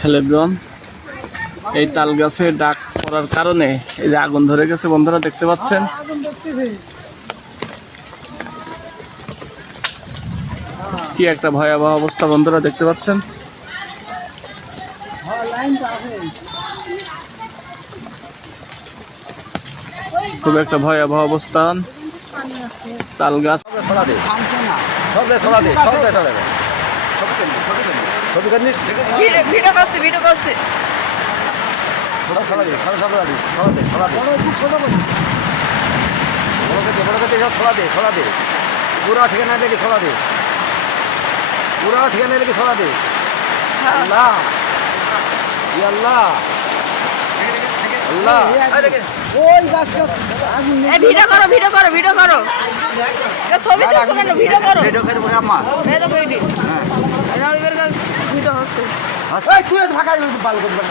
Hello everyone, এই তাল গাছে ডাক পড়ার কারণে এই যে আগুন ধরে গেছে বন্ধুরা, দেখতে পাচ্ছেন। কি একটা ভয়াবহ অবস্থা বন্ধুরা, দেখতে পাচ্ছেন। খুব একটা ভয়াবহ অবস্থান। তাল গাছ ভিডিও করছে पूरा ठिकाना लेके छोड़ा दे, पूरा ठिकाना लेके छोड़ा दे। अल्लाह या अल्लाह अल्लाह। ভিডিও করো ভিডিও করো ভিডিও করো, ছবি তুলছো কেন? ভিডিও করো, ভিডিও করে বলে আম্মা এই দেখো এটি ভিডিও হচ্ছে। তুই ভাগাই ভালো করবে।